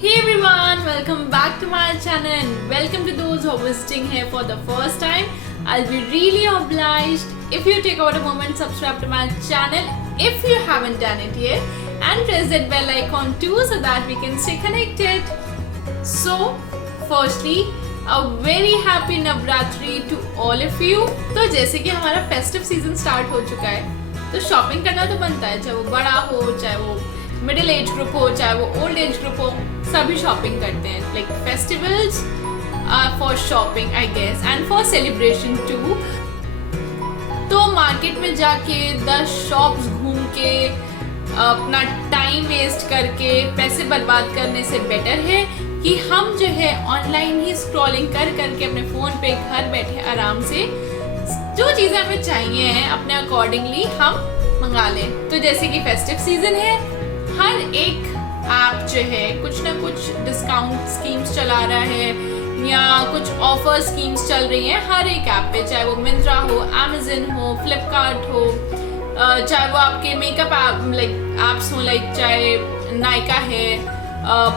Hey everyone, welcome back to my channel and welcome to those who are visiting here for the first time. I'll be really obliged if you take out a moment, subscribe to my channel if you haven't done it yet and press that bell icon too so that we can stay connected. So, firstly, a very happy Navratri to all of you. तो जैसे कि हमारा festive season start हो चुका है तो shopping करना तो बनता है, चाहे वो बड़ा हो, चाहे वो मिडिल एज ग्रुप हो, चाहे वो ओल्ड एज ग्रुप हो, सभी शॉपिंग करते हैं. Like festivals for shopping I guess and for celebration too. तो मार्केट में जाके 10 शॉप्स घूम के अपना टाइम वेस्ट करके पैसे बर्बाद करने से बेटर है कि हम जो है ऑनलाइन ही स्क्रॉलिंग कर करके अपने फ़ोन पे घर बैठे आराम से जो चीज़ें हमें चाहिए हैं अपने अकॉर्डिंगली हम मंगा लें. तो जैसे कि फेस्टिव सीजन है, हर एक ऐप जो है कुछ ना कुछ डिस्काउंट स्कीम्स चला रहा है या कुछ ऑफर स्कीम्स चल रही हैं हर एक ऐप पे, चाहे वो मिंत्रा हो, अमेजन हो, फ्लिपकार्ट हो, चाहे वो आपके मेकअप ऐप लाइक ऐप्स हो, लाइक चाहे नायका है,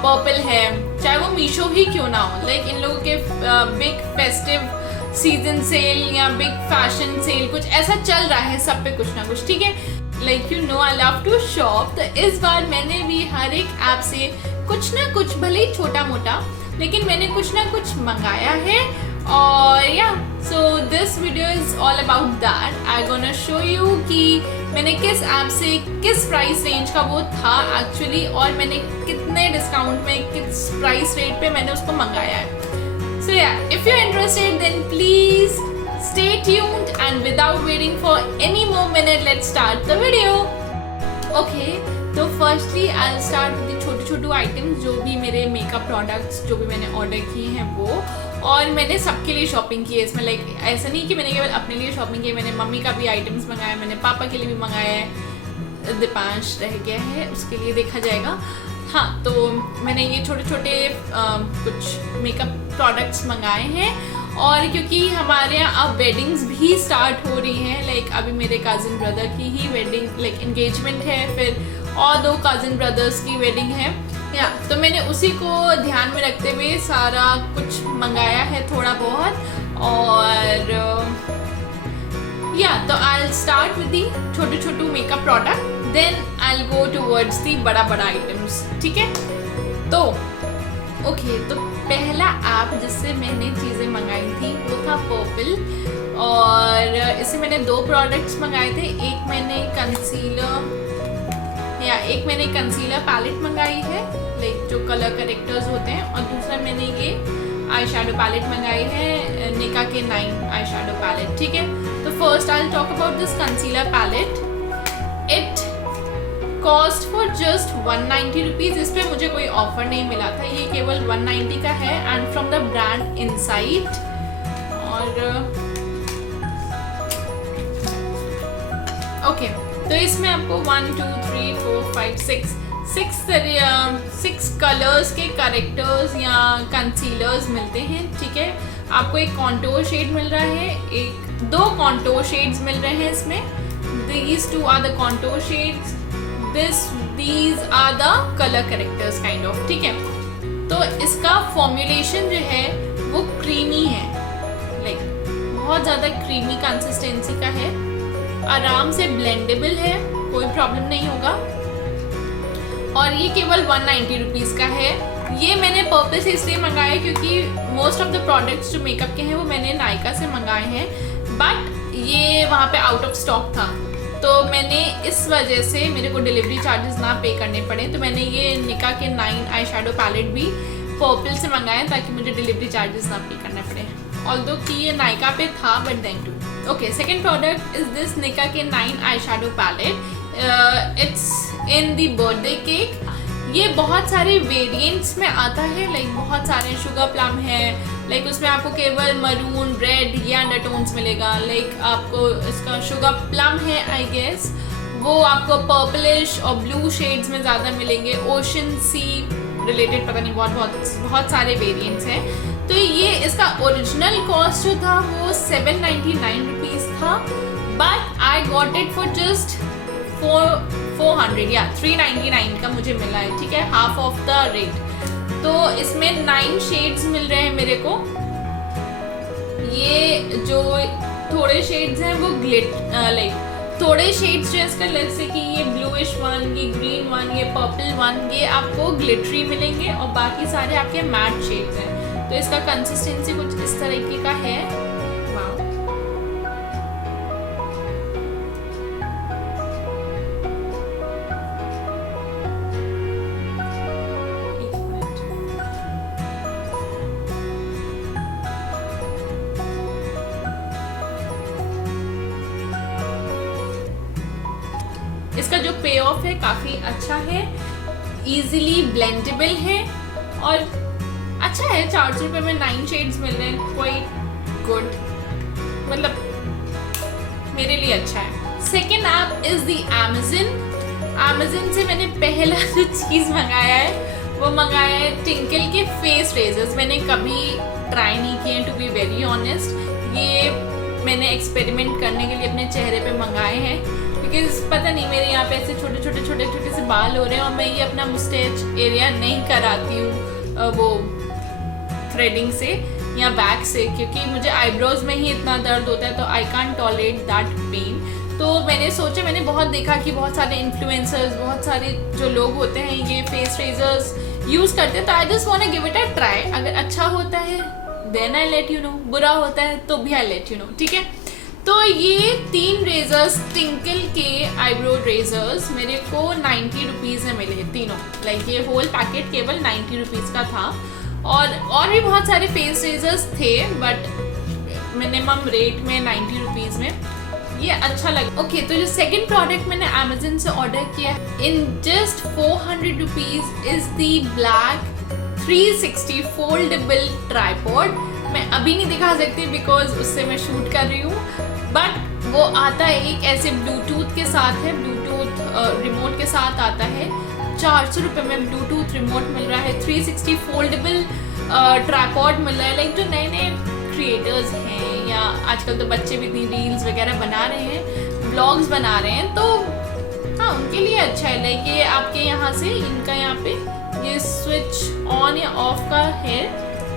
पर्पल है, चाहे वो मीशो ही क्यों ना हो. लाइक इन लोगों के बिग फेस्टिव सीजन सेल या बिग फैशन सेल कुछ ऐसा चल रहा है सब पे कुछ ना कुछ. ठीक है, like you know I love to shop. तो इस बार मैंने भी हर एक ऐप से कुछ ना कुछ, भले ही छोटा मोटा, लेकिन मैंने कुछ ना कुछ मंगाया है. और या so this video is all about that. I gonna show you कि मैंने किस ऐप से किस प्राइस रेंज का वो था एक्चुअली और मैंने कितने डिस्काउंट में किस प्राइस रेट पे मैंने उसको मंगाया है. सो या if you are interested then please stay tuned and without waiting for any more minute let's start the video. Okay, तो firstly I'll start with the छोटे आइटम्स जो भी मेरे मेकअप प्रोडक्ट्स जो भी मैंने ऑर्डर किए हैं वो. और मैंने सबके लिए शॉपिंग की है इसमें. लाइक ऐसा नहीं कि मैंने केवल अपने लिए शॉपिंग की है, मैंने मम्मी का भी आइटम्स मंगाया, मैंने पापा के लिए भी मंगाया है, दीपांश रह गया है उसके लिए देखा जाएगा. हाँ, तो मैंने ये छोटे कुछ मेकअप प्रोडक्ट्स मंगाए हैं. और क्योंकि हमारे यहाँ अब वेडिंग्स भी स्टार्ट हो रही हैं, लाइक अभी मेरे कज़न ब्रदर की ही वेडिंग लाइक इंगेजमेंट है, फिर और 2 कज़न ब्रदर्स की वेडिंग है या. तो मैंने उसी को ध्यान में रखते हुए सारा कुछ मंगाया है थोड़ा बहुत. और या तो I will start with the छोटे makeup product, then I will go towards the बड़ा आइटम्स. ठीक है, तो ओके, तो पहला ऐप जिससे मैंने चीज़ें मंगाई थी वो था पर्पल. और इससे मैंने 2 प्रोडक्ट्स मंगाए थे. एक मैंने कंसीलर पैलेट मंगाई है, लाइक जो कलर करेक्टर्स होते हैं, और दूसरा मैंने ये आई शैडो पैलेट मंगाई है, निका के 9 आई शैडो पैलेट. ठीक है, तो first I will talk about this concealer palette. It cost for just 190 rupees. इस पर मुझे कोई ऑफर नहीं मिला था, ये केवल 190 का है and from the brand insight. और ओके, तो इसमें आपको 1 2 3 4 5 6 कलर्स के करेक्टर्स या कंसीलर्स मिलते हैं. ठीक है, आपको एक कॉन्टोर शेड मिल रहा है, 2 कॉन्टोर शेड्स मिल रहे हैं इसमें. These 2 are the contour shades. These are the color characters kind of. ठीक है, तो इसका फॉर्मुलेशन जो है वो क्रीमी है, लाइक बहुत ज़्यादा क्रीमी कंसिस्टेंसी का है, आराम से ब्लेंडेबल है, कोई प्रॉब्लम नहीं होगा. और ये केवल 190 रुपीज़ का है. ये मैंने पर्पल से इसलिए मंगाया क्योंकि मोस्ट ऑफ द प्रोडक्ट्स जो मेकअप के हैं वो मैंने नायका से मंगाए हैं, बट ये वहाँ पे आउट ऑफ स्टॉक था. तो मैंने इस वजह से मेरे को डिलीवरी चार्जेस ना पे करने पड़े, तो मैंने ये निका के 9 आई शैडो पैलेट भी पर्पल से मंगाया ताकि मुझे डिलीवरी चार्जेस ना पे करने पड़े. ऑल्दो कि ये नायका पे था but then too. Okay, second product is this Nykaa के 9 eye shadow palette. It's in the birthday cake. ये बहुत सारे वेरिएंट्स में आता है, लाइक बहुत सारे शुगर प्लम है, लाइक उसमें आपको केवल मरून, रेड या अंडरटोन्स मिलेगा. लाइक आपको इसका शुगर प्लम है आई गेस, वो आपको पर्पलिश और ब्लू शेड्स में ज़्यादा मिलेंगे. ओशन सी रिलेटेड पता नहीं, बहुत सारे वेरिएंट्स हैं. तो ये इसका ओरिजिनल कॉस्ट जो था वो 799 रुपीज़ था, but I got it for just 400 या 399 का मुझे मिला है. ठीक है, हाफ ऑफ द रेट. तो इसमें 9 शेड्स मिल रहे हैं मेरे को। ये जो थोड़े शेड्स हैं वो लाइक थोड़े शेड्स जो इसका, जैसे कि ये ब्लूइश वन, ये ग्रीन वन, ये पर्पल वन, ये आपको ग्लिटरी मिलेंगे और बाकी सारे आपके मैट शेड्स हैं। तो इसका कंसिस्टेंसी कुछ इस तरीके का है। वाह, इसका जो पे ऑफ है काफ़ी अच्छा है, इजीली ब्लेंडेबल है और अच्छा है। 400 रुपये में 9 शेड्स मिल रहे हैं, क्वाइट गुड, मतलब मेरे लिए अच्छा है। Second app is the Amazon से मैंने पहला जो चीज़ मंगाया है वो मंगाया है टिंकल के फेस रेजर्स। मैंने कभी ट्राई नहीं किए, टू बी वेरी ऑनेस्ट। ये मैंने एक्सपेरिमेंट करने के लिए अपने चेहरे पे मंगाए हैं, बिकॉज पता नहीं मेरे यहाँ पे ऐसे छोटे छोटे से बाल हो रहे हैं और मैं ये अपना मुस्टैच एरिया नहीं कराती हूँ वो थ्रेडिंग से या बैक से, क्योंकि मुझे आईब्रोज में ही इतना दर्द होता है, तो I can't tolerate that pain. तो मैंने सोचा, मैंने बहुत देखा कि बहुत सारे इन्फ्लुएंसर्स, बहुत सारे जो लोग होते हैं ये फेस रेजर्स यूज़ करते हैं, तो I just want to give it a try. अगर अच्छा होता है then I let you know, बुरा होता है तो भी आई लेट यू नो, ठीक है। तो ये 3 रेजर्स टिंकल के आईब्रो रेजर्स मेरे को 90 रुपीज़ में मिले तीनों। लाइक ये होल पैकेट केवल 90 रुपीज़ का था और भी बहुत सारे फेस रेजर्स थे, बट मिनिमम रेट में 90 रुपीज़ में ये अच्छा लगा। ओके, तो जो सेकंड प्रोडक्ट मैंने Amazon से ऑर्डर किया in just 400 rupees is the black 360 foldable tripod. मैं अभी नहीं दिखा सकती बिकॉज उससे मैं शूट कर रही हूँ, बट वो आता है एक ऐसे ब्लूटूथ के साथ है, ब्लूटूथ रिमोट के साथ आता है। 400 रुपये में ब्लूटूथ रिमोट मिल रहा है, 360 फोल्डेबल ट्राइपॉड मिल रहा है। लाइक जो नए नए क्रिएटर्स हैं या आजकल तो बच्चे भी इतनी रील्स वगैरह बना रहे हैं, ब्लॉग्स बना रहे हैं, तो हाँ उनके लिए अच्छा है। लाइक ये आपके यहाँ से इनका यहाँ पे ये स्विच ऑन या ऑफ का है,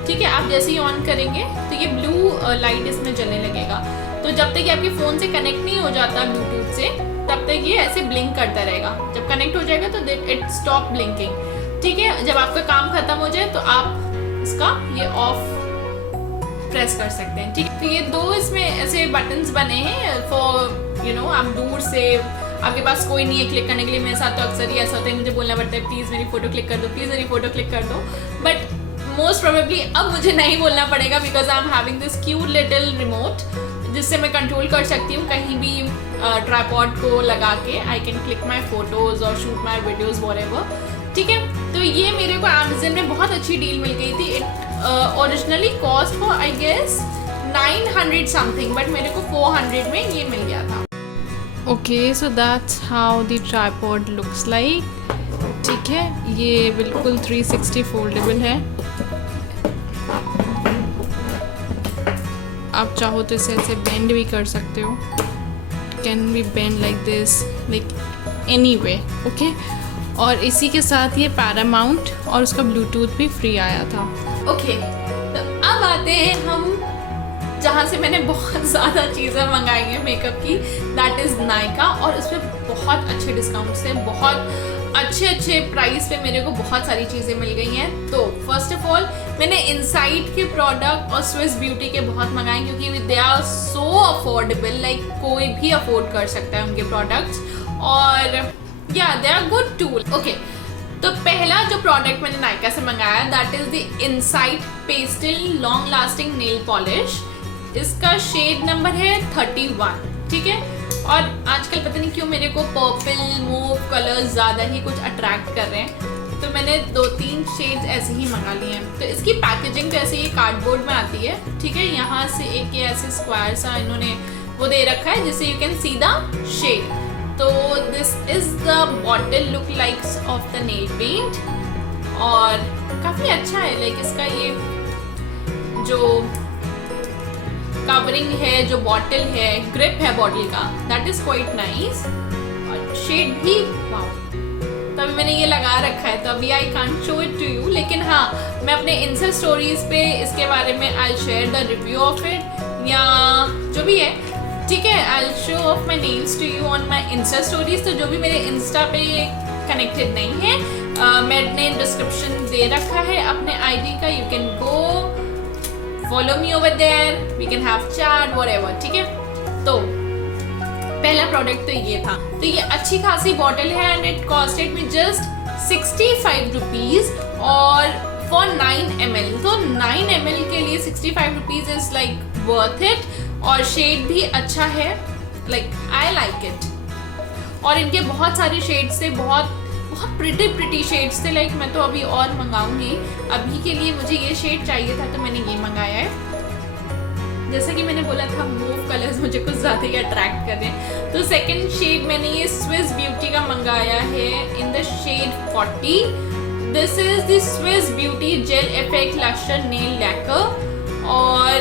ठीक है। आप जैसे ही ऑन करेंगे तो ये ब्लू लाइट इसमें जलने लगेगा। तो जब तक ये आपके फ़ोन से कनेक्ट नहीं हो जाता ब्लूटूथ से, तब तक ये ऐसे ब्लिंक करता रहेगा। जब कनेक्ट हो जाएगा तो इट स्टॉप ब्लिंकिंग, ठीक है। जब आपका काम खत्म हो जाए तो आप इसका ये ऑफ प्रेस कर सकते हैं, ठीक है। तो ये 2 इसमें ऐसे बटन्स बने हैं फॉर यू नो, आप दूर से, आपके पास कोई नहीं है क्लिक करने के लिए। मेरे साथ तो अक्सर ही ऐसा होता है, मुझे बोलना पड़ता है प्लीज़ मेरी फ़ोटो क्लिक कर दो, प्लीज़ मेरी फ़ोटो क्लिक कर दो। बट मोस्ट प्रोबेबली अब मुझे नहीं बोलना पड़ेगा because I am having this cute little remote जिससे मैं कंट्रोल कर सकती हूँ कहीं भी ट्राइपॉड को लगा के। I can click my photos और शूट माई वीडियोज़ व्हाटएवर, ठीक है। तो ये मेरे को Amazon में बहुत अच्छी डील मिल गई थी। It originally cost for I guess 900 something, but मेरे को 400 में ये मिल गया था। Okay, so that's how the tripod looks like, ठीक है। ये बिल्कुल 360 फोल्डेबल है। आप चाहो तो इसे ऐसे बेंड भी कर सकते हो, can be bend like this, like any way, okay. और इसी के साथ ये पैरामाउंट और उसका ब्लूटूथ भी फ्री आया था। ओके, तो अब आते हैं हम जहाँ से मैंने बहुत ज़्यादा चीज़ें मंगाई हैं मेकअप की, दैट इज़ नायका। और उस पर बहुत अच्छे डिस्काउंट्स हैं, बहुत अच्छे प्राइस पे मेरे को बहुत सारी चीज़ें मिल गई हैं। तो फर्स्ट ऑफ ऑल मैंने इनसाइड के प्रोडक्ट और स्विस ब्यूटी के बहुत मंगाए क्योंकि they are so affordable, like कोई भी अफोर्ड कर सकता है उनके प्रोडक्ट्स, और या they are good tool. Okay, तो पहला जो प्रोडक्ट मैंने नायका से मंगाया that is the Insight pastel long lasting nail polish. इसका शेड नंबर है 31, ठीक है। और आजकल पता नहीं क्यों मेरे को पर्पल मूव कलर्स ज़्यादा ही कुछ अट्रैक्ट कर रहे हैं, तो मैंने 2-3 शेड्स ऐसे ही मंगा लिए हैं। तो इसकी पैकेजिंग तो ऐसे ये कार्डबोर्ड में आती है, ठीक है। यहाँ से एक ये ऐसे स्क्वायर सा इन्होंने वो दे रखा है जिससे you can see the shade. तो this is the bottle look likes of the nail paint, और काफ़ी अच्छा है। लाइक इसका ये जो कवरिंग है, जो बॉटल है, ग्रिप है बॉटल का, दैट इज क्वाइट नाइस। और शेड भी वाओ, अभी मैंने ये लगा रखा है तो अभी I can't show it to you, लेकिन हाँ मैं अपने इंस्टा स्टोरीज पे इसके बारे में I share the review of it या जो भी है, ठीक है। I show off my nails to you on my insta stories. तो जो भी मेरे इंस्टा पे कनेक्टेड नहीं है, मैंने डिस्क्रिप्शन दे रखा है अपने आईडी का, you can go follow me over there, we can have chat whatever, ठीक है। तो पहला प्रोडक्ट तो ये था। तो ये अच्छी खासी बॉटल है and it costed me just 65 rupees और फॉर 9 ml। तो 9 ml के लिए 65 rupees is like worth it, और शेड भी अच्छा है, लाइक आई लाइक इट। और इनके बहुत सारे शेड्स थे, बहुत प्रिटी शेड्स थे, लाइक मैं तो अभी और मंगाऊंगी। अभी के लिए मुझे ये शेड चाहिए था तो मैंने ये मंगाया है। जैसा कि मैंने बोला था मूव कलर्स मुझे कुछ ज़्यादा ही अट्रैक्ट कर रहे हैं। तो सेकंड शेड मैंने ये स्विस ब्यूटी का मंगाया है in the shade 40। This is the Swiss beauty gel effect lustre nail lacquer, और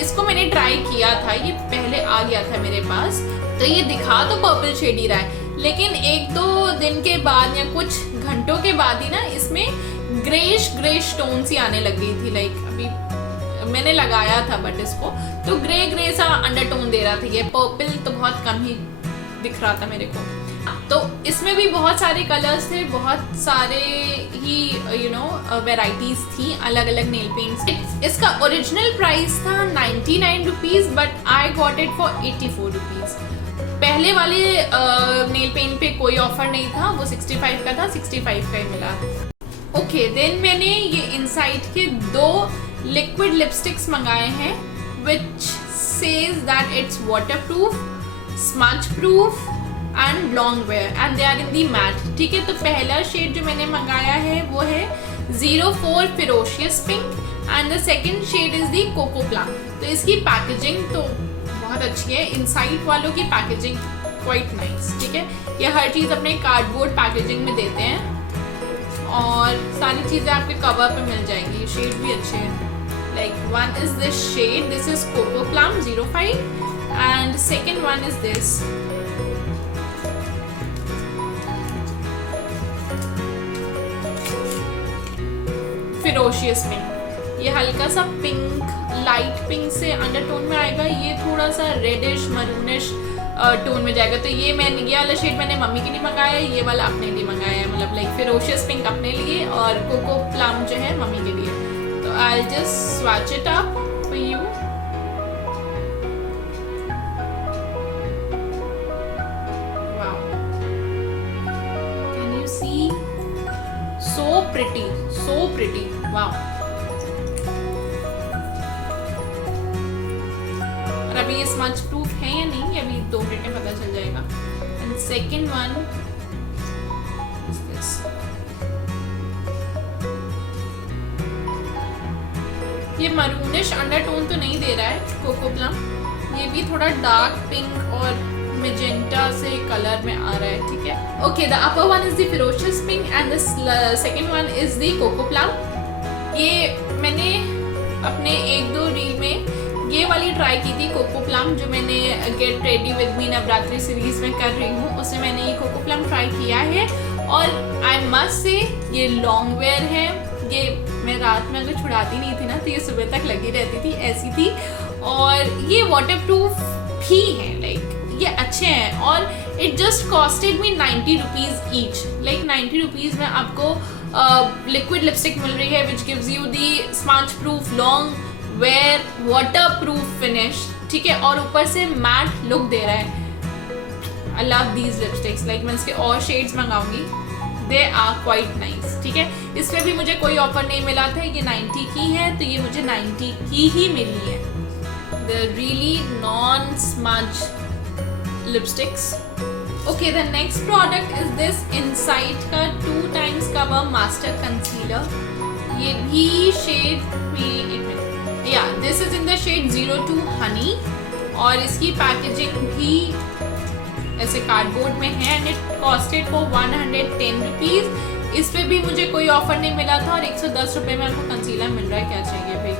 इसको मैंने ट्राई किया था, ये पहले आ गया था मेरे पास। तो ये दिखा तो पर्पल शेड ही रहा है, लेकिन 1-2 दिन के बाद या कुछ घंटों के बाद ही ना इसमें ग्रेश टोन सी आने लग गई थी। लाइक अभी मैंने लगाया था बट इसको तो ग्रे सा अंडरटोन दे रहा था, ये पर्पल तो बहुत कम ही दिख रहा था मेरे को। तो इसमें भी बहुत सारे कलर्स थे, बहुत सारे ही वेराइटीज थी, अलग अलग नेल पेंट्स। इसका ओरिजिनल प्राइस था 99 rupees but I got it for 84 rupees. पहले वाले नेल पेंट पे कोई ऑफर नहीं था, वो 65 का था, 65 का ही मिला। ओके देन मैंने ये इनसाइड के 2 लिक्विड लिपस्टिक्स मंगाए हैं which says that it's waterproof, smudge proof and long wear and they are in the matte, ठीक है। तो पहला शेड जो मैंने मंगाया है वो है 04 Ferocious Pink and the second shade is the Coco Plum। तो इसकी पैकेजिंग तो बहुत अच्छी है, इनसाइड वालों की पैकेजिंग क्वाइट नाइस, ठीक है। ये हर चीज़ अपने कार्डबोर्ड पैकेजिंग में देते हैं और सारी चीज़ें आपके कवर पे मिल जाएंगी। शेड भी अच्छे हैं, like one is this shade, this is Coco Plum 05 and second one is this Ferocious Pink। ये हल्का सा पिंक, लाइट पिंक से अंडरटोन में आएगा, ये थोड़ा सा रेडिश मरूनिश टोन में जाएगा। तो ये वाला शेड मैंने मम्मी के लिए मंगाया है, ये वाला अपने लिए मंगाया है, मतलब लाइक Ferocious Pink अपने लिए और Coco Plum जो है मम्मी के लिए। So I'll just swatch it up for you. Wow. Can you see? So pretty, so pretty. Wow. और अभी ये स्मच प्रूफ है या नहीं, अभी 2 मिनट में पता चल जाएगा। And second one is this. ये मरूनिश अंडरटोन तो नहीं दे रहा है कोको प्लम, ये भी थोड़ा डार्क पिंक और मेजेंटा से कलर में आ रहा है, ठीक है। Okay the upper one is the ferocious pink and the second one is the coco plum. ये मैंने अपने 1-2 रील में ये वाली ट्राई की थी कोको प्लम, जो मैंने get ready with me Navratri series में कर रही हूँ, उसमें मैंने ये कोको प्लम ट्राई किया है और आई मस्ट से ये लॉन्ग वेयर है। ये मैं रात में अगर छुड़ाती नहीं थी ना तो ये सुबह तक लगी रहती थी, ऐसी थी। और ये वाटरप्रूफ भी है, लाइक ये अच्छे हैं। और it just costed me 90 rupees each, like 90 rupees में आपको लिक्विड लिपस्टिक मिल रही है which gives you the sponge proof long where water proof finish, ठीक है, और ऊपर से मैट लुक दे रहा है। I love these lipsticks, like मैं इसके और शेड्स मंगाऊंगी, दे आर क्वाइट नाइस, ठीक है। इसमें भी मुझे कोई ऑफर नहीं मिला था, ये 90 की है तो ये मुझे 90 की ही मिली है। The really non smudge lipsticks. Okay the next product is this insight का 2 times कवर मास्टर कंसीलर। ये भी शेड या this is in the shade 02 honey और इसकी पैकेजिंग भी ऐसे कार्डबोर्ड में है and it costed for 110 rupees. इस पे भी मुझे कोई ऑफर नहीं मिला था और 110 रुपए में आपको कंसीलर मिल रहा है, क्या चाहिए भाई।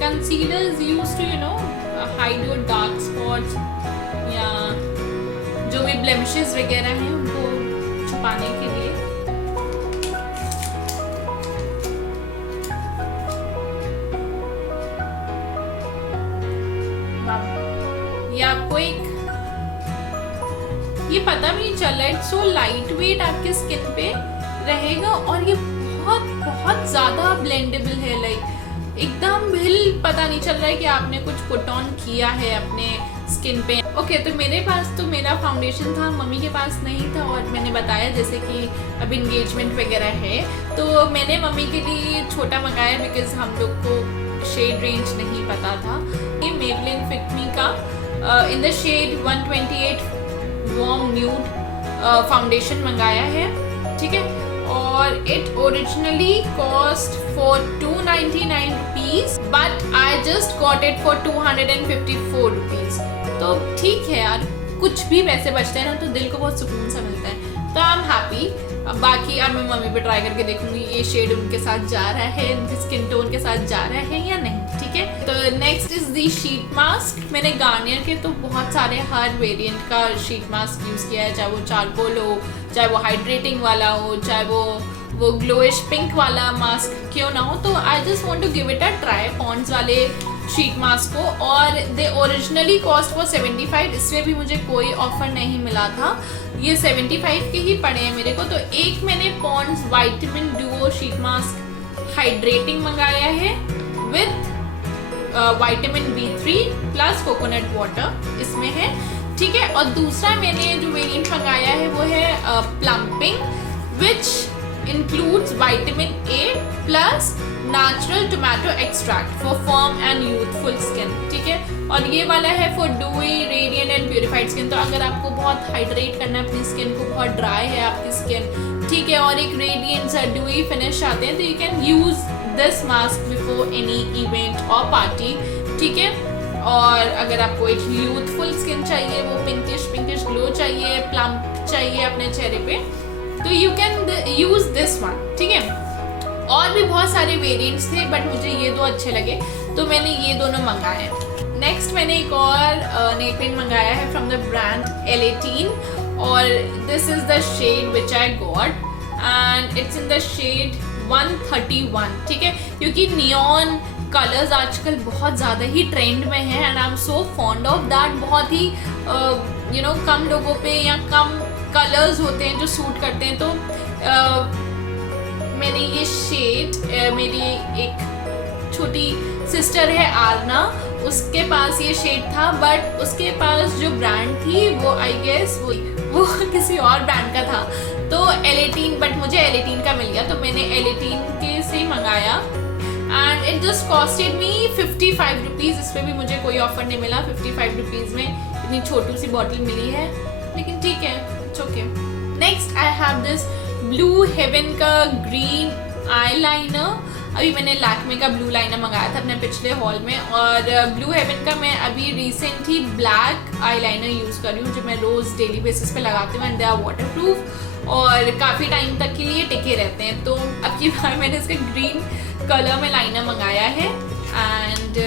Concealers used to hide your dark spots या जो भी ब्लेमिशेस वगैरह हैं उनको छुपाने के लिए। ये आपको ये पता भी नहीं चल रहा है, इट्स सो लाइट वेट आपके स्किन पे रहेगा और ये बहुत बहुत ज़्यादा ब्लेंडेबल है, लाइक एकदम भी पता नहीं चल रहा है कि आपने कुछ पुट ऑन किया है अपने स्किन पे। ओके, तो मेरे पास तो मेरा फाउंडेशन था, मम्मी के पास नहीं था, और मैंने बताया जैसे कि अब इंगेजमेंट वगैरह है तो मैंने मम्मी के लिए छोटा मंगाया बिकॉज हम लोग को शेड रेंज नहीं पता था। ये मेबलिन फिट मी का in the shade 128 warm nude foundation मंगाया है, ठीक है, और it originally cost for 299 rupees but I just got it for 254 rupees. तो ठीक है यार, कुछ भी पैसे बचते हैं ना तो दिल को बहुत सुकून सा मिलता है, तो आई एम हैप्पी। अब बाकी अब मैं मम्मी पे ट्राई करके देखूंगी ये शेड उनके साथ जा रहा है, उनके स्किन टोन के साथ जा रहा है या नहीं, ठीक है। तो next is the sheet mask. मैंने गार्नियर के तो बहुत सारे हर वेरिएंट का शीट मास्क यूज़ किया है, चाहे वो चारकोल हो, चाहे वो हाइड्रेटिंग वाला हो, चाहे वो ग्लोइश पिंक वाला मास्क क्यों ना हो। तो I just want to give it a try Pond's वाले शीट मास्क को, और दे ओरिजिनली कॉस्ट फॉर 75, इसमें भी मुझे कोई ऑफर नहीं मिला था, ये 75 के ही पड़े हैं मेरे को। तो एक मैंने Pond's vitamin duo sheet mask hydrating मंगाया है with vitamin B3 plus coconut water इसमें है, ठीक है। और दूसरा मैंने जो वेरिएंट मंगाया है वो है plumping which includes vitamin A plus natural tomato extract for firm and youthful skin, ठीक है। और ये वाला है for डूई radiant and purified skin. तो अगर आपको बहुत हाइड्रेट करना है अपनी स्किन को, बहुत ड्राई है आपकी स्किन, ठीक है, और एक रेडिएंट सा डूई फिनिश आते हैं, तो you can use this mask before any event और पार्टी, ठीक है। और अगर आपको एक यूथफुल स्किन चाहिए, वो पिंकिश ग्लो चाहिए, प्लम्प चाहिए अपने चेहरे पे, तो you can use this one, ठीक है। और भी बहुत सारे वेरिएंट्स थे बट मुझे ये दो अच्छे लगे तो मैंने ये दोनों मंगाए। नेक्स्ट मैंने एक और नेल पेंट मंगाया है फ्रॉम द ब्रांड L18 और this is the shade which I got and it's in the shade 131, ठीक है, क्योंकि नियॉन कलर्स आजकल बहुत ज़्यादा ही ट्रेंड में है and I am so fond of that. बहुत ही कम लोगों पे या कम कलर्स होते हैं जो सूट करते हैं, तो मैंने ये शेड मेरी एक छोटी सिस्टर है आरना, उसके पास ये शेड था बट उसके पास जो ब्रांड थी वो आई गेस वो किसी और ब्रांड का था, तो L18, बट मुझे L18 का मिल गया तो मैंने L18 के से मंगाया and it just costed me 55 rupees. इस पर भी मुझे कोई ऑफर नहीं मिला, 55 रुपीज़ में इतनी छोटी सी बॉटल मिली है, लेकिन ठीक है, it's okay. Next I have this blue heaven का ग्रीन आई लाइनर। अभी मैंने लैक्मे का ब्लू लाइनर मंगाया था अपने पिछले हॉल में, और ब्लू हेवन का मैं अभी रिसेंट ही ब्लैक आई लाइनर यूज़ कर रही हूँ जो मैं रोज़ डेली बेसिस पे लगाती हूँ and they are waterproof और काफ़ी टाइम तक के लिए टिके रहते हैं। तो अब की बार मैंने इसका ग्रीन कलर में लाइनर मंगाया है and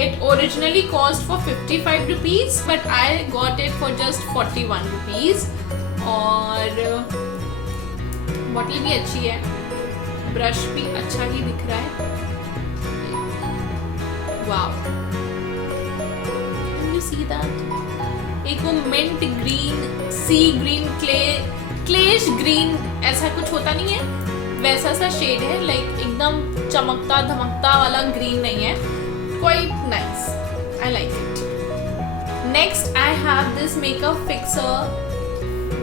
it originally cost for 55 rupees but I got it for just 41 rupees. और बॉटल भी अच्छी है, ब्रश भी अच्छा ही दिख रहा है, वाव, कैन यू सी दैट। एक वो मिंट ग्रीन, सी ग्रीन, क्लेश ग्रीन ऐसा कुछ होता नहीं है, वैसा सा शेड है, लाइक एकदम चमकता धमकता वाला ग्रीन नहीं है, quite nice, I like it. Next I have this makeup fixer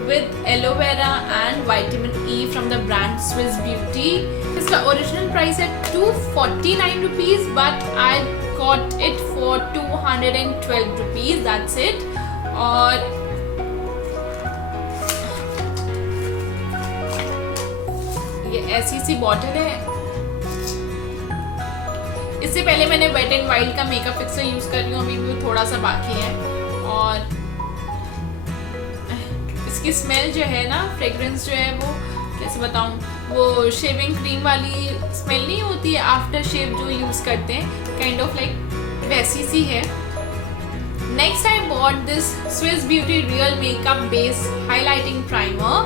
with aloe vera and vitamin E from the brand Swiss Beauty. इसका original price है 249 rupees but I got it for 212 rupees, that's it. और ये ऐसी सी bottle है। इससे पहले मैंने Wet n Wild का मेकअप फिक्सर यूज कर रही हूँ, अभी भी थोड़ा सा बाकी है, और इसकी स्मेल जो है ना, फ्रेग्रेंस जो है वो कैसे बताऊँ, वो शेविंग क्रीम वाली स्मेल नहीं होती है आफ्टर शेव जो यूज़ करते हैं, काइंड ऑफ लाइक वैसी सी है। Next I bought this Swiss beauty real makeup base highlighting primer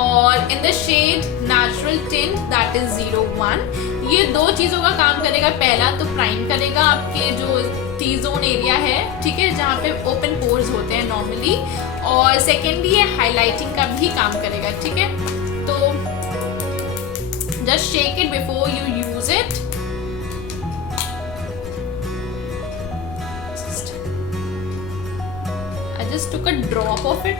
और in the shade natural tint that is 01। ये दो चीज़ों का काम करेगा। पहला तो प्राइम करेगा आपके जो टी जोन एरिया है, ठीक है, जहाँ पे ओपन पोर्स होते हैं नॉर्मली, और सेकेंडली ये हाईलाइटिंग का भी काम करेगा, ठीक है। तो just shake it before you use it. I just took a drop of it.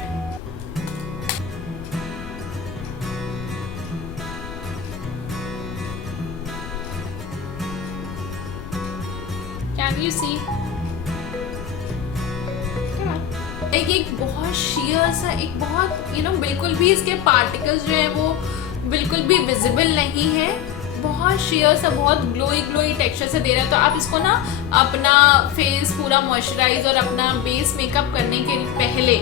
Can you see? एक बहुत sheer सा, एक बहुत बिल्कुल भी इसके पार्टिकल्स जो है वो बिल्कुल भी विजिबल नहीं है। बहुत sheer सा, बहुत ग्लोई टेक्सचर से दे रहा है। तो आप इसको ना अपना फेस पूरा मॉइस्चराइज और अपना बेस मेकअप करने के पहले,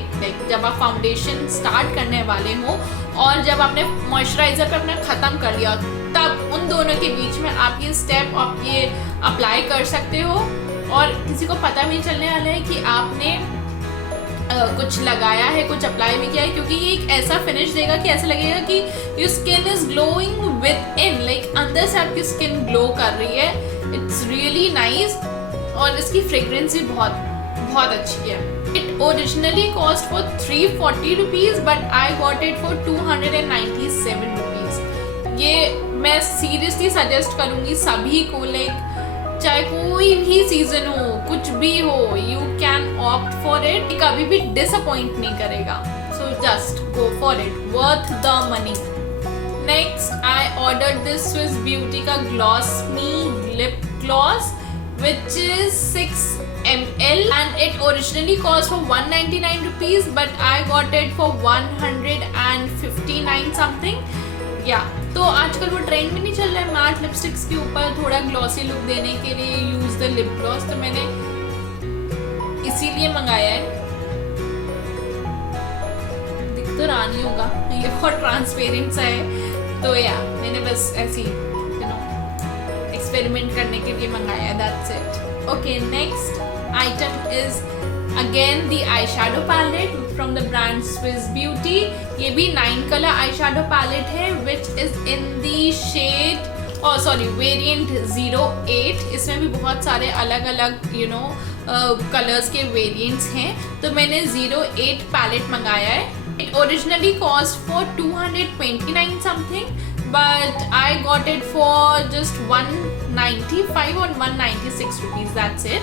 जब आप फाउंडेशन स्टार्ट करने वाले हो और जब आपने मॉइस्चराइजर पे अपना ख़त्म कर लिया, तब उन दोनों के बीच में आप ये स्टेप आप ये अप्लाई कर सकते हो और किसी को पता भी नहीं चलने वाला है कि आपने कुछ लगाया है, कुछ अप्लाई भी किया है, क्योंकि ये एक ऐसा फिनिश देगा कि ऐसा लगेगा कि your skin is glowing with in, like अंदर से आपकी स्किन ग्लो कर रही है। इट्स रियली नाइस और इसकी फ्रेग्रेंस भी बहुत अच्छी है। It originally cost for 340 rupees but I got it for 297 rupees. ये मैं सीरियसली सजेस्ट करूँगी सभी को, लाइक चाहे कोई भी सीजन हो, कुछ भी हो, you can opt for it. कभी भी डिसअपॉइंट नहीं करेगा। So just go for it, worth the money. Next I order this Swiss beauty का gloss me lip gloss which is 6 ml and it originally cost for 199 rupees but I got it for 159 something। तो आजकल वो trend में नहीं चल रहा है matte lipsticks के ऊपर थोड़ा ग्लॉसी लुक देने के लिए यूज द लिप ग्लॉस, तो मैंने इसीलिए मंगाया है। दिख तो रहा नहीं होगा, ये बहुत ट्रांसपेरेंट सा है, तो मैंने बस ऐसी एक्सपेरिमेंट करने के लिए मंगाया, that's it. Okay, next item is again the eye shadow palette from the brand Swiss Beauty. ये भी 9 कलर आई शैडो पैलेट है which is in the shade variant 08। इसमें भी बहुत सारे अलग अलग कलर्स के वेरिएंट्स हैं, तो मैंने 08 पैलेट मंगाया है। It originally cost for 229 something but I got it for just 195 or 196 rupees, that's it।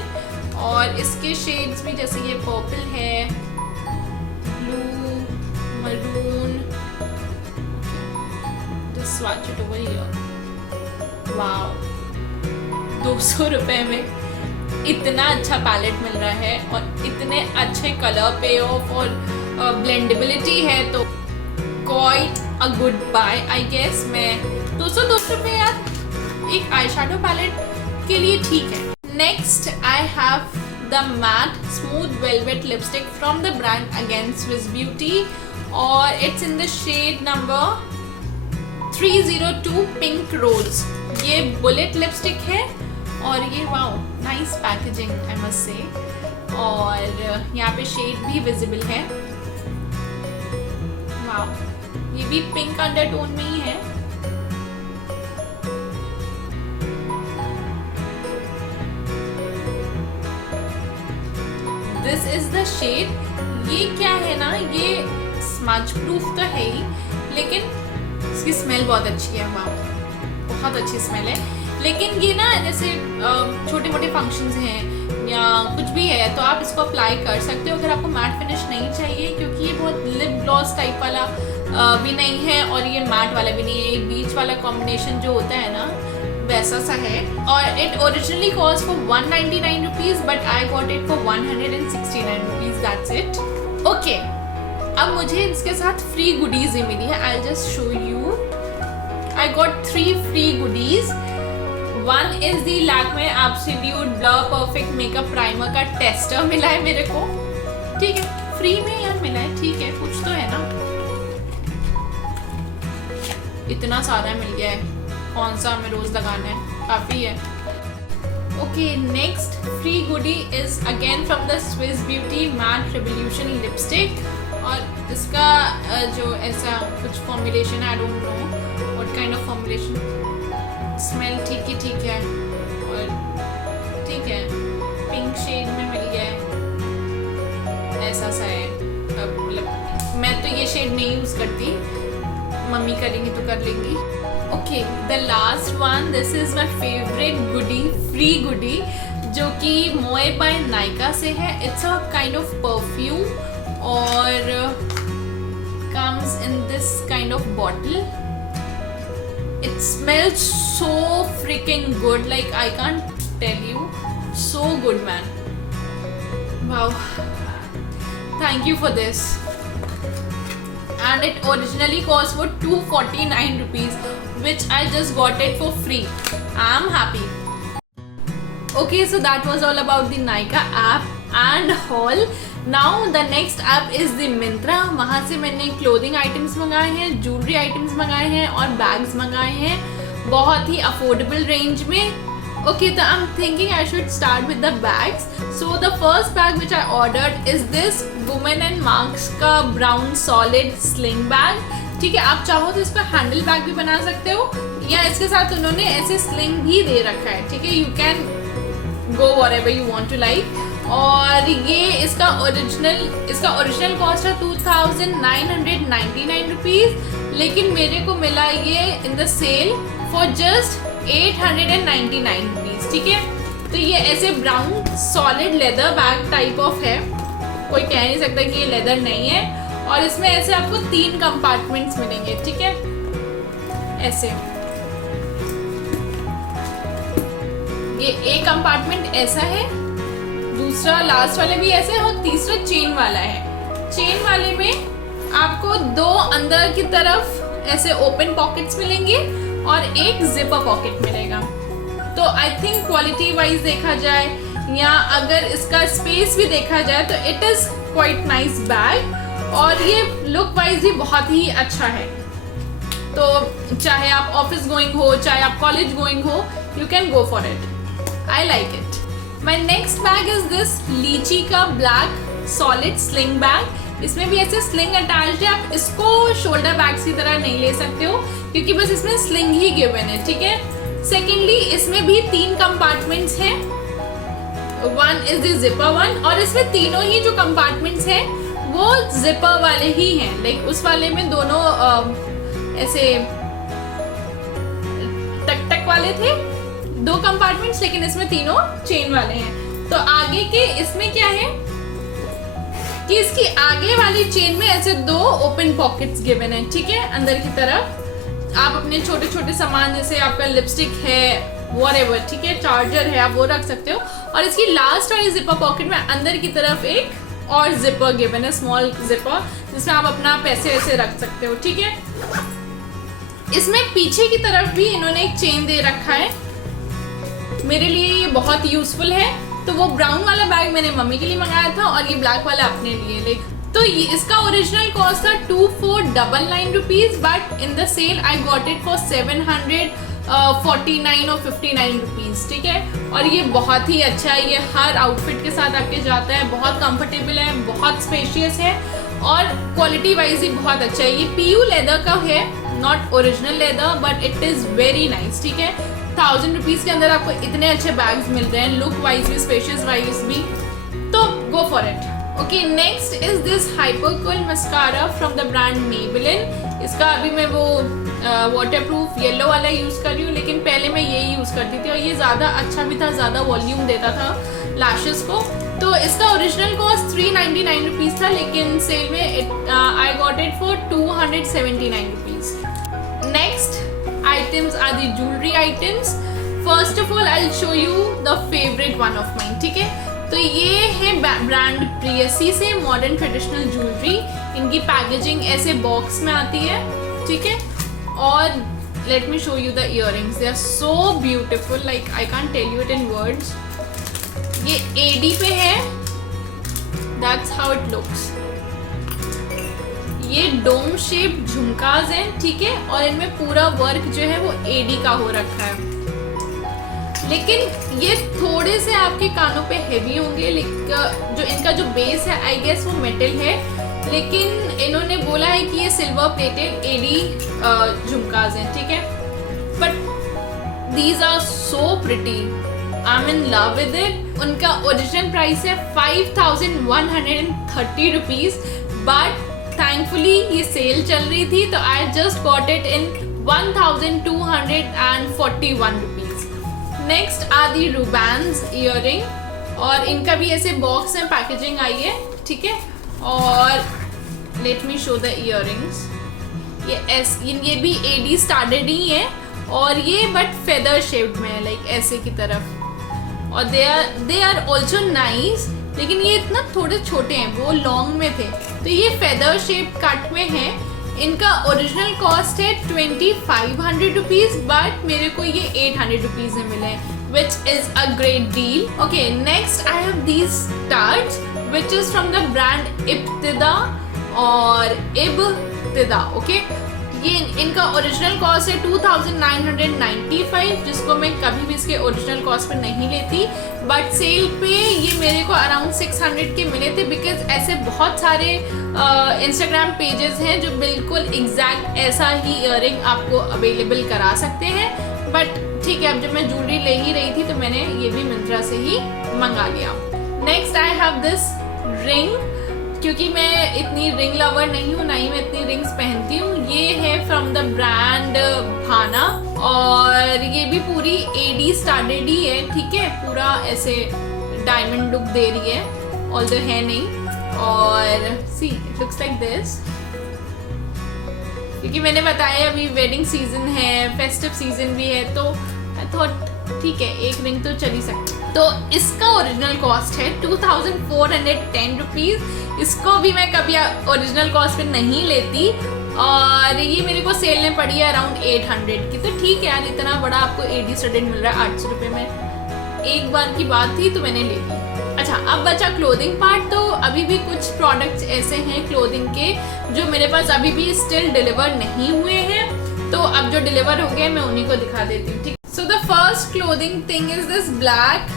और इसके शेड्स भी जैसे ये पर्पल है, blue, maroon, just swatch it over here। Wow, 200 रुपए में इतना अच्छा पैलेट मिल रहा है और इतने अच्छे कलर पे ऑफ और ब्लेंडेबिलिटी है, तो quite a good buy I guess. मैं 200 रुपये यार एक आई शैडो पैलेट के लिए ठीक है। Next I have the matte smooth velvet lipstick from the brand again Swiss beauty और it's in the shade number 302 pink rose. ये बुलेट लिपस्टिक है और ये wow nice packaging I must say, और यहाँ पे शेड भी विजिबल है। वाओ, ये भी पिंक अंडरटोन में ही है। This is the shade. ये क्या है ना, ये स्मज प्रूफ तो है ही, लेकिन इसकी स्मेल बहुत अच्छी है। वाह, बहुत अच्छी स्मेल है। लेकिन ये ना जैसे छोटे मोटे फंक्शंस हैं या कुछ भी है तो आप इसको अप्लाई कर सकते हो अगर आपको मैट फिनिश नहीं चाहिए, क्योंकि ये बहुत लिप ग्लॉस टाइप वाला भी नहीं है और ये मैट वाला भी नहीं है। ये बीच वाला कॉम्बिनेशन जो होता है ना वैसा सा है। और it originally cost for 199 rupees but I got it for 169 rupees, that's it. Okay, अब मुझे इसके साथ फ्री गुडीज ही मिली है। I just show you. I got 3 free goodies. One is the Lakme absolute blur perfect makeup primer का tester मिला है मेरे को, ठीक है, फ्री में यार मिला है, ठीक है, कुछ तो है ना। इतना सारा मिल गया है, कौन सा हमें रोज लगाना है, काफी है। Okay, next free goodie is again from the Swiss Beauty Matte Revolution lipstick. और इसका जो ऐसा कुछ फॉर्मुलेशन है, I don't know what kind of formulation, smell ठीक है और ठीक है, पिंक शेड में मिल गया है, ऐसा सा है। मतलब मैं तो ये शेड नहीं यूज़ करती, मम्मी करेंगी तो कर लेंगी। Okay, the last one, this is my favourite goodie, free goodie, जो कि मोए बाय नायका से है। It's a kind of perfume और comes in this kind of bottle. It smells so freaking good, like I can't tell you, so good man. Wow, thank you for this. And it originally cost for 249 rupees, which I just got it for free. I'm happy. Okay, so that was all about the Nykaa app and haul. Now the next app is the Myntra. वहाँ से मैंने clothing items मंगाए हैं, jewellery items मंगाए हैं और bags मंगाए हैं बहुत ही अफोर्डेबल रेंज में। Okay, so I'm thinking I should start with the bags. So the first bag which I ordered is this Women and Marks का brown solid sling bag. ठीक है, आप चाहो तो इसका हैंडल बैग भी बना सकते हो या इसके साथ उन्होंने ऐसे स्लिंग भी दे रखा है। ठीक है, you can go whatever you want to like. और ये इसका ओरिजिनल कॉस्ट है 2,999 रुपीज़, लेकिन मेरे को मिला ये in the sale for just 899 rupees. ठीक है, तो ये ऐसे brown solid leather bag type of है, कोई कह नहीं सकता कि ये लेदर नहीं है। और इसमें ऐसे आपको 3 कंपार्टमेंट्स मिलेंगे। ठीक है, ऐसे ये एक कंपार्टमेंट ऐसा है, दूसरा लास्ट वाले भी ऐसे और तीसरा चेन वाला है। चेन वाले में आपको 2 अंदर की तरफ ऐसे ओपन पॉकेट्स मिलेंगे और एक जिपर पॉकेट मिलेगा। तो आई थिंक क्वालिटी वाइज देखा जाए या अगर इसका स्पेस भी देखा जाए तो it is quite nice bag और ये लुक वाइज भी बहुत ही अच्छा है। तो चाहे आप ऑफिस गोइंग हो, चाहे आप कॉलेज गोइंग हो, you can go for it. I like it. My next bag is this लीची का ब्लैक सॉलिड स्लिंग बैग। इसमें भी ऐसे स्लिंग अटैच्ड है, आप इसको शोल्डर बैग्स की तरह नहीं ले सकते हो क्योंकि बस इसमें स्लिंग ही गिवन है। ठीक है, सेकेंडली इसमें भी 3 कंपार्टमेंट्स हैं, one is the zipper one, और इसमें तीनों ही जो कंपार्टमेंट्स हैं वो जिपर वाले ही हैं। लाइक उस वाले में दोनों ऐसे टक टक वाले थे 2 कंपार्टमेंट्स, लेकिन इसमें तीनों चेन वाले हैं। तो आगे के इसमें क्या है कि इसकी आगे वाली चेन में ऐसे 2 ओपन पॉकेट्स गिवन है। ठीक है, अंदर की तरफ आप अपने छोटे छोटे सामान जैसे आपका लिपस्टिक है व्हाटएवर, ठीक है, चार्जर है, आप वो रख सकते हो। और इसकी लास्ट वाली जिपर पॉकेट में अंदर की तरफ एक और जिपर गिवन है, स्मॉल जिपर, जिसमें आप अपना पैसे ऐसे रख सकते हो। ठीक है, इसमें पीछे की तरफ भी इन्होंने एक चेन दे रखा है, मेरे लिए ये बहुत यूजफुल है। तो वो ब्राउन वाला बैग मैंने मम्मी के लिए मंगाया था और ये ब्लैक वाला अपने लिए। लाइक तो ये इसका ओरिजिनल कॉस्ट था 2499 rupees, but in the sale I got it for 749 और 59 रुपीज़। ठीक है, और ये बहुत ही अच्छा है, ये हर आउटफिट के साथ आपके जाता है, बहुत कंफर्टेबल है, बहुत स्पेशियस है और क्वालिटी वाइज ही बहुत अच्छा है। ये पीयू लेदर का है, not original leather, but it is very nice. ठीक है, 1000 रुपीज़ के अंदर आपको इतने अच्छे बैग्स मिल रहे हैं, लुक वाइज भी, स्पेशियस वाइज भी, तो गो for it. Okay, next is this hyper cool mascara from the brand Maybelline. इसका अभी मैं वो वाटरप्रूफ येलो वाला यूज़ कर रही हूँ, लेकिन पहले मैं ये यूज़ करती थी और ये ज़्यादा अच्छा भी था, ज़्यादा वॉल्यूम देता था लैशेस को। तो इसका ओरिजिनल कॉस्ट 399 रुपीज़ था, लेकिन सेल में आई got it for 279 rupees. Next items are the jewelry items. First of all, I'll show you the favorite one of mine. ठीक है, तो ये है ब्रांड प्रियसी से मॉडर्न ट्रेडिशनल ज्वेलरी। इनकी पैकेजिंग ऐसे बॉक्स में आती है। ठीक है, और let me show you the earrings. They are so beautiful, like I can't tell you it in words. ये AD पे है, that's how it looks. ये डोम शेप झुमकाज हैं। ठीक है, और इनमें पूरा वर्क जो है वो एडी का हो रखा है। लेकिन ये थोड़े से आपके कानों पे हेवी होंगे। जो इनका जो बेस है आई गेस वो मेटल है, लेकिन इन्होंने बोला है कि ये सिल्वर प्लेटेड एडी झुमकाज हैं, ठीक है। But these are so pretty, I am in love with it. उनका ओरिजिनल प्राइस है 5130 रुपीज, बट थैंकफुली ये सेल चल रही थी तो I just got it in 1241 rupees. Next are the Rubans earring, और इनका भी ऐसे बॉक्स में पैकेजिंग आई है, ठीक है। और let me show the earrings. ये भी एडी स्टार्टेड ही है, और ये बट फेदर शेप्ड में है, लाइक ऐसे की तरफ। और दे आर ऑल्सो नाइस, लेकिन ये इतना थोड़े छोटे हैं, वो लॉन्ग में थे, तो ये फेदर शेप कट में है। इनका ओरिजिनल कॉस्ट है 2500 रुपीज, बट मेरे को ये 800 रुपीज में मिले, which is a great deal. Okay, next I have these stars which is from the brand Ibtida और इब्तिदा। ओके, ये इनका ओरिजिनल कॉस्ट है 2995, जिसको मैं कभी भी इसके ओरिजिनल कॉस्ट पे नहीं लेती, बट सेल पे ये मेरे को अराउंड 600 के मिले थे, बिकॉज ऐसे बहुत सारे इंस्टाग्राम पेजेस हैं जो बिल्कुल एग्जैक्ट ऐसा ही ईयरिंग आपको अवेलेबल करा सकते हैं। बट ठीक है, अब जब मैं ज्वेलरी ले ही रही थी तो मैंने ये भी मिंत्रा से ही मंगा लिया। Next I have this ring, क्योंकि मैं इतनी रिंग लवर नहीं हूँ, ना ही मैं इतनी रिंग्स पहनती हूँ। ये है फ्रॉम द ब्रांड भाना, और ये भी पूरी एडी स्टार्टेड ही है, ठीक है। पूरा ऐसे डायमंड लुक दे रही है, ऑल्दो है नहीं। और see it looks like this, क्योंकि मैंने बताया अभी वेडिंग सीजन है, फेस्टिव सीजन भी है, तो आई थॉट ठीक है एक रिंग तो चल ही सकती। तो इसका ओरिजिनल कॉस्ट है 2410 रुपीज। इसको भी मैं कभी ओरिजिनल कॉस्ट पे नहीं लेती, और ये मेरे को सेल में पड़ी है अराउंड 800 की। तो ठीक है यार, इतना बड़ा आपको एडी स्टडेड मिल रहा है 800 रुपये में, एक बार की बात थी तो मैंने ले ली। अच्छा, अब बचा क्लोथिंग पार्ट। तो अभी भी कुछ प्रोडक्ट्स ऐसे हैं क्लोथिंग के जो मेरे पास अभी भी स्टिल डिलीवर नहीं हुए हैं, तो अब जो डिलीवर हो गए मैं उन्हीं को दिखा देती हूँ, ठीक। So the first clothing thing is this black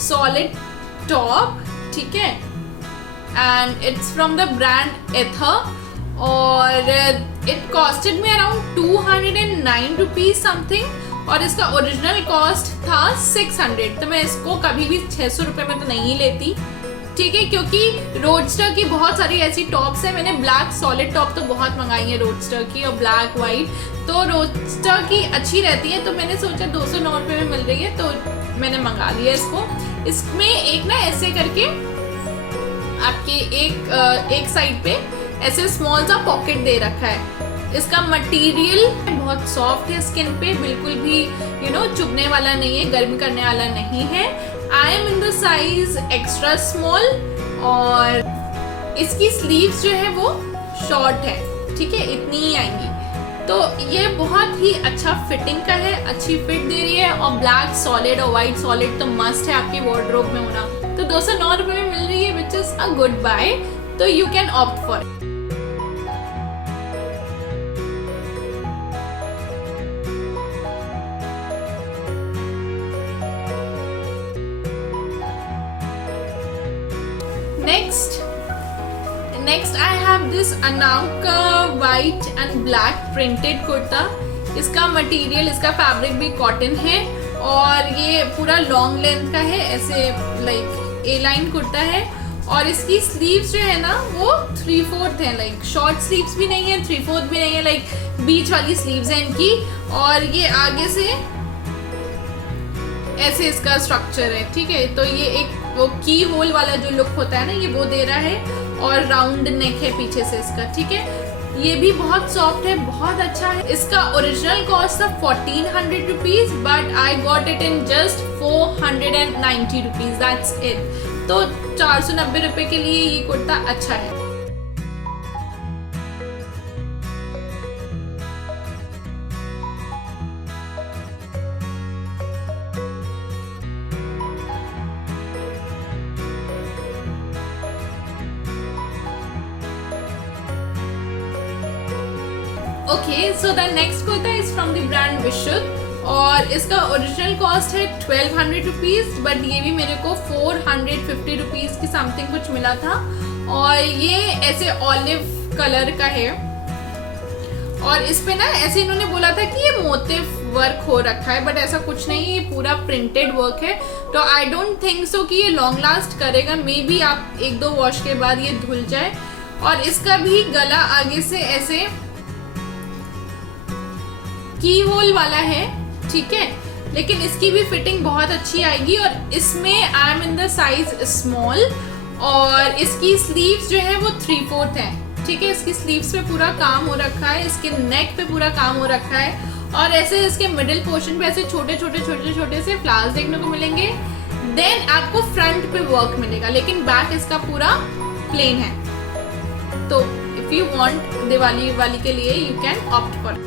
solid top, ठीक है, and it's from the brand एथा, और it costed me around 209 rupees something, और इसका ओरिजिनल कॉस्ट था 600। तो मैं इसको कभी भी 600 रुपये में तो नहीं लेती, ठीक है, क्योंकि रोडस्टर की बहुत सारी ऐसी टॉप्स हैं। मैंने ब्लैक सॉलिड टॉप तो बहुत मंगाई है रोडस्टर की, और ब्लैक वाइट, तो रोडस्टर की अच्छी रहती है, तो मैंने सोचा 209 रुपये में मिल रही है तो मैंने मंगा लिया इसको। इसमें एक ना ऐसे करके आपके एक साइड पे ऐसे स्मॉल सा पॉकेट दे रखा है। इसका मटेरियल बहुत सॉफ्ट है स्किन पे, बिल्कुल भी चुभने वाला नहीं है, गर्म करने वाला नहीं है। आई am in the size extra small, और इसकी स्लीव्स जो है वो शॉर्ट है, ठीक है, इतनी ही आएंगी। तो ये बहुत ही अच्छा फिटिंग का है, अच्छी फिट दे रही है, और ब्लैक सॉलिड और वाइट सॉलिड तो मस्ट है आपके वार्डरोब में होना। तो 209 रुपये में मिल रही है, which is a good buy, तो you can opt for it. Next I have this Anauka white and black printed kurta. इसका मटेरियल, इसका फैब्रिक भी कॉटन है, और ये पूरा लॉन्ग लेंथ का है, ऐसे लाइक ए लाइन कुर्ता है, और इसकी स्लीव्स जो है ना वो 3/4 है, लाइक शॉर्ट स्लीव्स भी नहीं है, 3/4 भी नहीं है, लाइक बीच वाली स्लीव्स है इनकी। और ये आगे से ऐसे इसका स्ट्रक्चर है, ठीक है। तो ये एक वो की होल वाला जो लुक होता है ना, ये वो दे रहा है, और राउंड नेक है पीछे से इसका, ठीक है। ये भी बहुत सॉफ्ट है, बहुत अच्छा है। इसका ओरिजिनल कॉस्ट था 1400 rupees, but I got it in just 490 rupees, that's it. तो 490 रुपये के लिए ये कुर्ता अच्छा है। Okay, so the next kurta is from the brand Vishuddh, और इसका ओरिजिनल कॉस्ट है 1200 रुपीज़, बट ये भी मेरे को 450 रुपीज़ की समथिंग कुछ मिला था। और ये ऐसे ऑलिव कलर का है और इस पे ना ऐसे इन्होंने बोला था कि ये मोटिव वर्क हो रखा है, बट ऐसा कुछ नहीं, ये पूरा प्रिंटेड वर्क है। तो आई डोंट थिंक सो कि ये लॉन्ग लास्ट करेगा, मे बी आप 1-2 वॉश के बाद ये धुल जाए। और इसका भी गला आगे से ऐसे की होल वाला है, ठीक है, लेकिन इसकी भी फिटिंग बहुत अच्छी आएगी। और इसमें आई am in the size small और इसकी स्लीव्स जो है वो 3/4 है, ठीक है। इसकी स्लीव्स पे पूरा काम हो रखा है, इसके नेक पे पूरा काम हो रखा है और ऐसे इसके मिडिल पोर्शन पे ऐसे छोटे छोटे से फ्लावर्स देखने को मिलेंगे। देन आपको फ्रंट पे वर्क मिलेगा, लेकिन बैक इसका पूरा प्लेन है। तो इफ यू वांट दिवाली वाली के लिए you can opt for.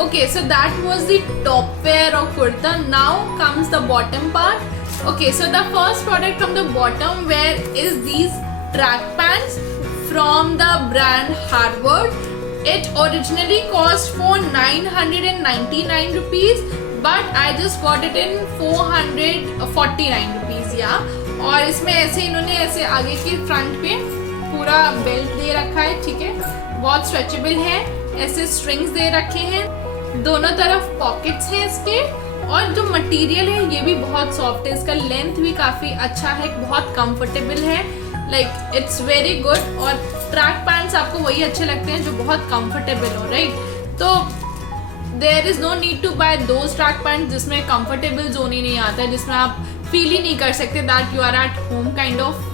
Okay, so that was the top wear of kurta. Now comes the bottom part. Okay, so the first product from the bottom wear is these track pants from the brand Harvard. It originally cost for 999 rupees, but I just got it in 449 rupees, yeah. और इसमें ऐसे इन्होंने ऐसे आगे के front पे पूरा belt दे रखा है, ठीक है, बहुत स्ट्रेचेबल है, ऐसे स्ट्रिंग्स दे रखे हैं, दोनों तरफ पॉकेट्स हैं इसके। और जो मटेरियल है ये भी बहुत सॉफ्ट है, इसका लेंथ भी काफ़ी अच्छा है, बहुत कंफर्टेबल है, लाइक इट्स वेरी गुड। और ट्रैक पैंट्स आपको वही अच्छे लगते हैं जो बहुत कंफर्टेबल हो, राइट। तो there is no need to buy those track pants जिसमें कंफर्टेबल जोन ही नहीं आता है, जिसमें आप फील ही नहीं कर सकते that you are at home kind of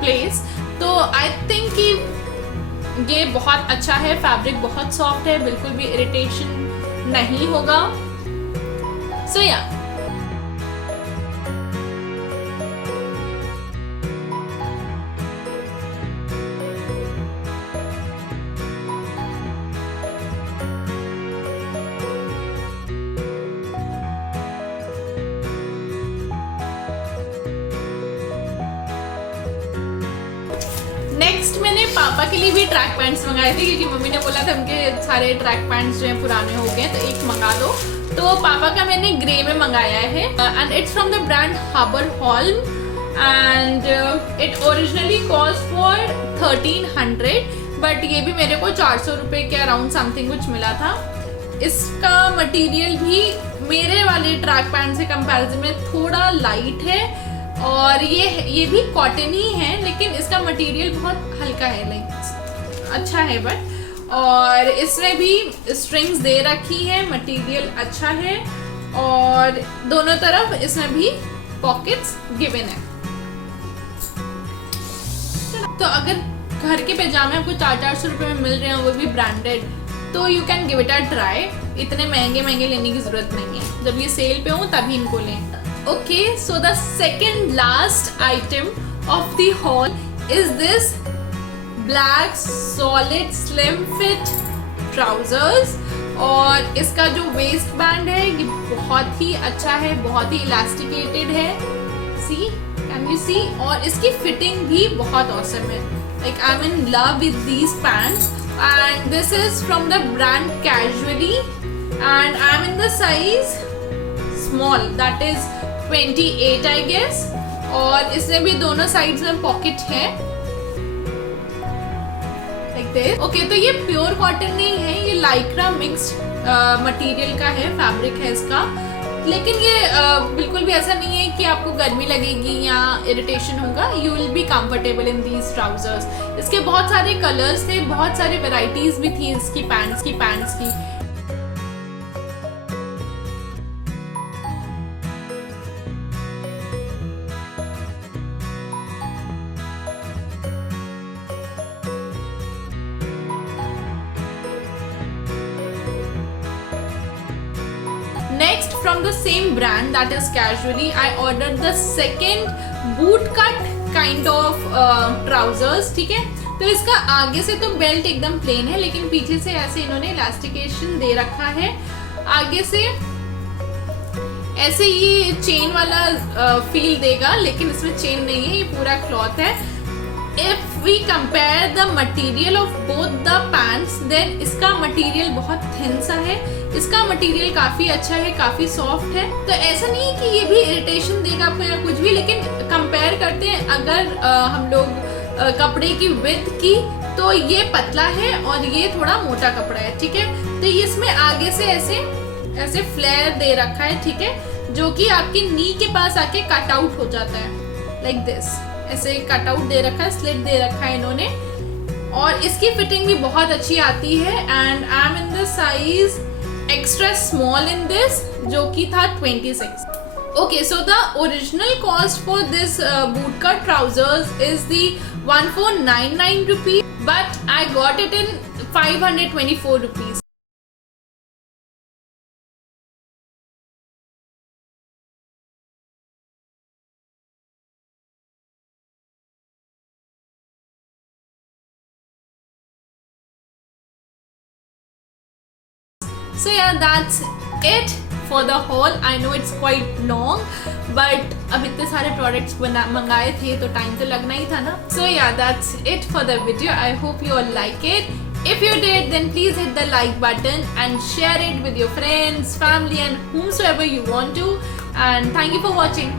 place. तो आई थिंक कि ये बहुत अच्छा है, फैब्रिक बहुत सॉफ्ट है, बिल्कुल भी इरिटेशन नहीं होगा। सो या नेक्स्ट मैंने पापा के लिए भी ट्रैक पैंट्स मंगाए थे, क्योंकि मम्मी ने बोला था उनके सारे ट्रैक पैंट्स जो हैं पुराने हो गए, तो एक मंगा दो। तो पापा का मैंने ग्रे में मंगाया है and it's from the brand Habar Holm and it originally cost for 1300, but ये भी मेरे को 400 रुपये के अराउंड समथिंग कुछ मिला था। इसका मटेरियल भी मेरे वाले ट्रैक पैंट से कंपैरिजन में थोड़ा लाइट है और ये भी कॉटन ही है, लेकिन इसका मटेरियल बहुत हल्का है, लाइक अच्छा है बट। और इसमें भी स्ट्रिंग्स दे रखी है, मटेरियल अच्छा है और दोनों तरफ इसमें भी पॉकेट्स गिवन है। तो अगर घर के पैजामे आपको 400-400 रुपये में मिल रहे हैं, वो भी ब्रांडेड, तो you can give it a try. इतने महंगे लेने की ज़रूरत नहीं है, जब ये सेल पे हो तभी इनको लें। Okay, so the second last item of the haul is this black solid slim fit trousers और इसका जो वेस्ट बैंड है ये बहुत ही अच्छा है, बहुत ही इलास्टिकेटेड है, see, can you see? और इसकी फिटिंग भी बहुत awesome है, like I'm in love with these pants and this is from the brand Casually and I'm in the size small, that is 28 I guess। और इसमें भी दोनों साइड्स में पॉकेट है like this। ओके, तो ये प्योर कॉटन नहीं है, ये लाइक्रा मिक्स्ड मटेरियल का है, फैब्रिक है इसका, लेकिन ये बिल्कुल भी ऐसा नहीं है कि आपको गर्मी लगेगी या इरिटेशन होगा। You will be comfortable in these trousers. इसके बहुत सारे कलर्स थे, बहुत सारे वेराइटीज भी थी इसकी पैंट्स की। Next from the same brand, that is Casually. I ordered the second boot cut kind of trousers. ठीक है, तो इसका आगे से तो बेल्ट एकदम प्लेन है, लेकिन पीछे से ऐसे इन्होंने इलास्टिकेशन दे रखा है. आगे से ऐसे ये चेन वाला फील देगा, लेकिन इसमें चेन नहीं है, ये पूरा क्लॉथ है. If we compare the material of both the pants, then इसका मटेरियल बहुत थिन सा है, इसका मटेरियल काफ़ी अच्छा है, काफ़ी सॉफ्ट है. तो ऐसा नहीं है कि ये भी इरिटेशन देगा आपको या कुछ भी, लेकिन कंपेयर करते हैं अगर हम लोग कपड़े की विड्थ की, तो ये पतला है और ये थोड़ा मोटा कपड़ा है. ठीक है, तो ये इसमें आगे से ऐसे फ्लेयर दे रखा है. ठीक है, जो कि आपकी नी के पास आके कट आउट हो जाता है लाइक दिस. ऐसे कट आउट दे रखा है, स्लिट दे रखा है इन्होंने, और इसकी फिटिंग भी बहुत अच्छी आती है. And I am in the size extra small in this, जो कि था 26. Okay, so the original cost for this bootcut trousers is the 1499 rupees, but I got it in 524 rupees. So yeah, that's it for the haul. I know it's quite long, but अब इतने सारे products मंगाए थे तो time तो लगना ही था ना. So yeah, that's it for the video. I hope you all like it. If you did, then please hit the like button and share it with your friends, family and whomsoever you want to. And thank you for watching.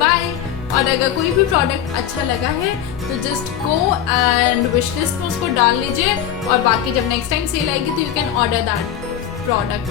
Bye. और अगर कोई भी product अच्छा लगा है तो just go and wish list में उसको डाल लीजिए, और बाकी जब नेक्स्ट टाइम सेल आएगी तो you can order that product.